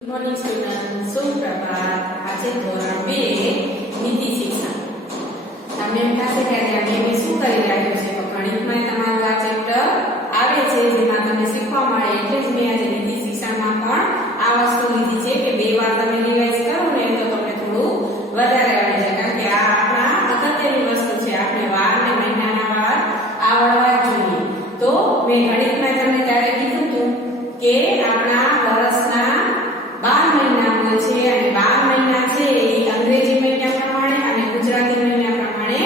Morning student, સુપ્રભાત. આજે ધોરણ 2 નીતિ શિક્ષણ. તમે એમ કહેશો કે આજે આ શું કરી રહ્યું છે, તો ગણિતમાં તમારું આ ચેપ્ટર આવે છે જેમાં તમને શીખવા મળે એટલે જ મેં આજે નીતિ શિક્ષણમાં પણ આ વસ્તુ લીધી છે કે 2 વાર તમે રિવાઇઝ કરો ને તો તમને થોડું વધારે આવડે છે, કારણ કે આ આપણા અગત્યની વસ્તુ છે. આપણે વાર ને મહિનાના વાર આવડવા જોઈએ. તો મેં ગણિતમાં તમને ત્યારે કીધું હતું કે આપણા વર્ષના 12 મહિના હોય છે અને 12 મહિના છે એ અંગ્રેજી મહિના પ્રમાણે અને ગુજરાતી મહિના પ્રમાણે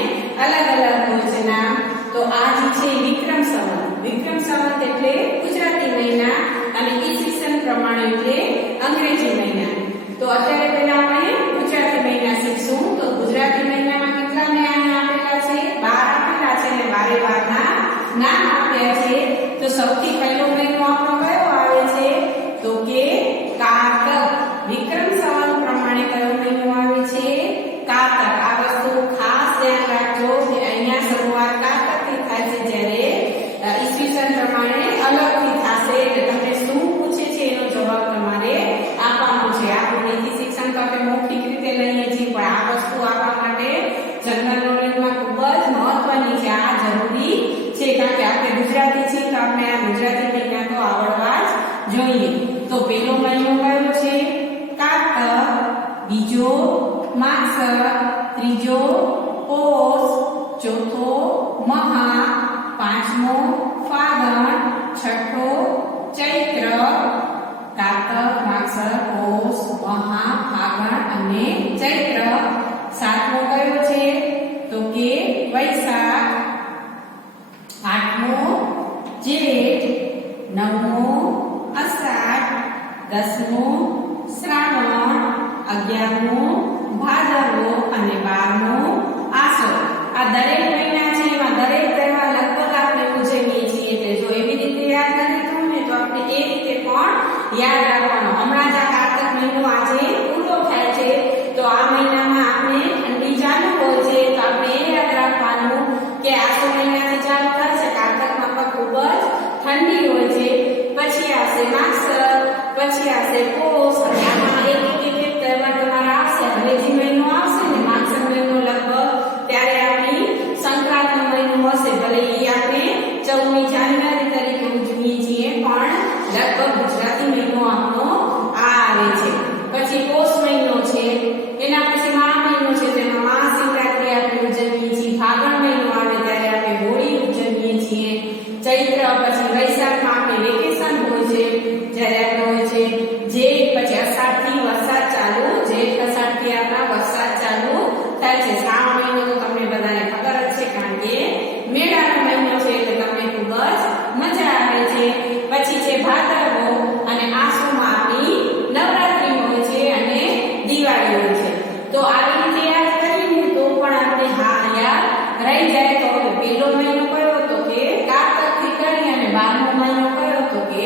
અલગ અલગ હોય છે નામ. તો આ જે છે વિક્રમ સંવત એટલે ગુજરાતી મહિના અને ઈ શિક્ષણ પ્રમાણે એટલે અંગ્રેજી મહિના. તો અત્યારે પહેલા આપણે ગુજરાતી મહિના શીખશું. તો ગુજરાતી મહિનામાં કેટલા મહિના આપેલા છે? 12 આપેલા છે અને 12 ના નામ આપ્યા છે. તો સૌથી પહેલો મહિનો આપણો કયો આવે છે? તો કે કારતક. વિક્રમ સંવત પ્રમાણે કયો મહિનો આવે છે? કારતક. આ વસ્તુ ખાસ ધ્યાન રાખજો કે અહીંયા શરૂઆત કારતકથી થાય છે, જ્યારે ઈસવીસન પ્રમાણે અલગથી થશે. એટલે તમને શું પૂછે છે એનો જવાબ તમારે આપવાનો છે. આપણું નીતિ શિક્ષણ તો આપણે મૌખિક રીતે લઈએ છીએ, પણ આ વસ્તુ આપણા માટે જનરલ નોલેજમાં ખૂબ જ મહત્વની છે. આ જરૂરી છે, કારણ કે આપણે ગુજરાતી છીએ તો આપણે આ ગુજરાતી મહિના તો આવડવા જ જોઈએ. તો પહેલો મહિનો કયો છે? કારતક. બીજો માગસર. ત્રીજો પોષ. ચોથો મહા. પાંચમો ફાગણ. છઠ્ઠો ચૈત્ર. કારતક, માગસર, પોષ, મહા, ફાગણ અને ચૈત્ર. સાતમો કયો છે? તો કે વૈશાખ. આઠમો જેઠ. નવમો અષાઢ. 10મો શ્રાવણ. 11મો ભાદરવો અને 12મો આસો. આ દરેક મહિના છે, એમાં દરેક તહેવાર લગભગ આપણે ઉજવીએ છીએ. એટલે જો એવી રીતે યાદ કરીશું ને તો આપણે એ રીતે પણ યાદ રાખવાનું. હમણાં જ આ કારતક મહિનો આજે પૂરો થાય છે, તો આ મહિનામાં આપણે ઠંડી ચાલુ હોય છે, તો આપણે એ યાદ રાખવાનું કે આસો મહિનાથી ચાલુ થાય છે. કારતકમાં પણ ખૂબ જ ઠંડી હોય છે. પછી આવશે માગસર, પછી આવશે પોષ અને આમાં એક તહેવાર તમારા આવશે. અંગ્રેજી મહિનો આવશે ને માગસર મહિનો લગભગ ત્યારે આપણી સંક્રાંતનો મહિનો હશે. ભલે એ આપણે 14મી જાન્યુઆરી તરીકે ઉજવીએ છીએ, પણ લગભગ ગુજરાતી મહિનો આપણો આ આવે છે. પછી પોષ મહિનો છે, એના પછી મહા મહિનો છે, તેમાં મહાશિવરાત્રી આપણે ઉજવીએ છીએ. ફાગણ મહિનો આવે ત્યારે આપણે હોળી ઉજવીએ છીએ. ચૈત્ર પછી વૈશાખમાં આપણે વેકેશન હોય છે, જ્યારે આપણે હોય છે જેઠ. પછી અષાઢથી વરસાદ ચાલુ. જેઠ અષાઢથી આપણા વરસાદ ચાલુ થાય છે. શ્રાવણ મહિનો તો તમને બધાને ખબર જ છે, કારણ કે મેળાનો મહિનો છે, એટલે તમને ખૂબ જ મજા આવે છે. પછી છે ભાદરવો અને આસોમાં આપણી નવરાત્રી હોય છે અને દિવાળી હોય છે. તો આવી રીતે યાદ કરીને તો પણ આપણે હા યાદ રહી જાય. તો પહેલો મહિનો કયો હતો કે કારતકથી કરી અને 12મો મહિનો કયો હતો કે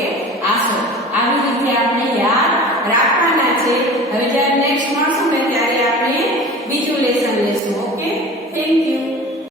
આસો. આવી રીતે આપણે યાદ રાખવાના છે.